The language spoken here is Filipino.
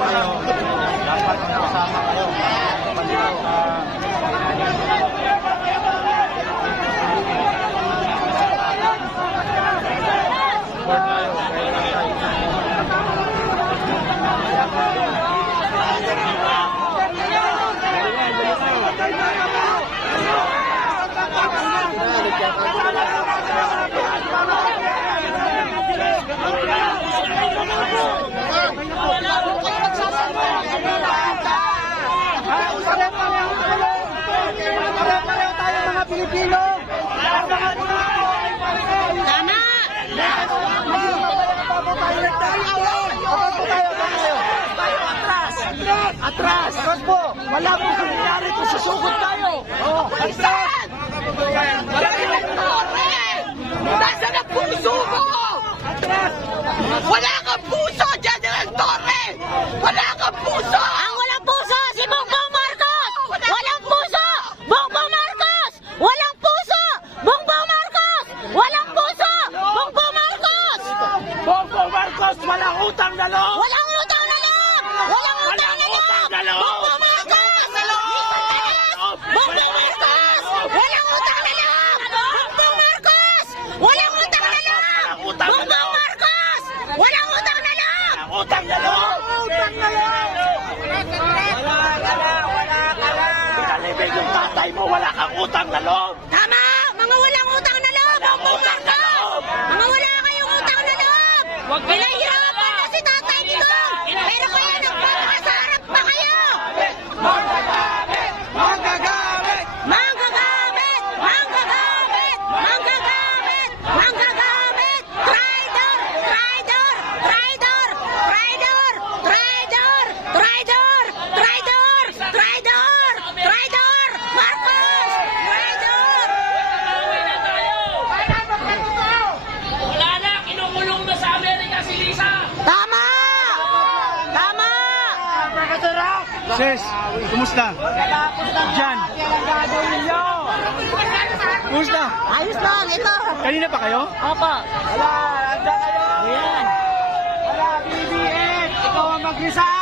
kayo, dapat kasama kayo. Support tayo. Pare-pareho tayo mga Pilipino. Tama! Atras! Atras po! Wala pong nangyayari kung susugod tayo! Saan? Nasaan ang puso mo? Wala kang puso, General Torre! Wala kang puso! Ang walang puso, si Bongbong Marcos! Walang puso! Bongbong Marcos! Walang puso! Bongbong Marcos! Walang puso! Bongbong Marcos! Bongbong Marcos! Walang utang na loob! Walang utang na loob! Walang utang na loob! Bongbong Marcos! Bongbong Marcos! Walang utang na loob! Bongbong Marcos! Walang utang na loob! Bongbong Marcos! Walang utang na loob! Utang na loob! Utang na loob! Pinalibig yung tatay mo, wala kang utang na loob! Tama! Mga walang utang na loob! Bongbong Marcos! Mga wala kayong utang na loob! Pinahirapan na si Tatay Digong! Pero kaya nagpapakasarap pa kayo! Manggagamit! Manggagamit! Manggagamit! Manggagamit! Manggagamit! Manggagamit! Traitor! Traitor! Traitor! Traitor! Traitor! Traitor! Traitor! Traitor! Traitor! Marcos! Traitor! Wala na, kinukulong na sa Amerika si Lisa. Tama! Tama! Sis, kumusta? Diyan. Kumusta? Ayos lang, ito. Kanina pa kayo? Opo. Wala, handa kayo! Ayan. Wala, BBM! Ikaw ang mag-resign!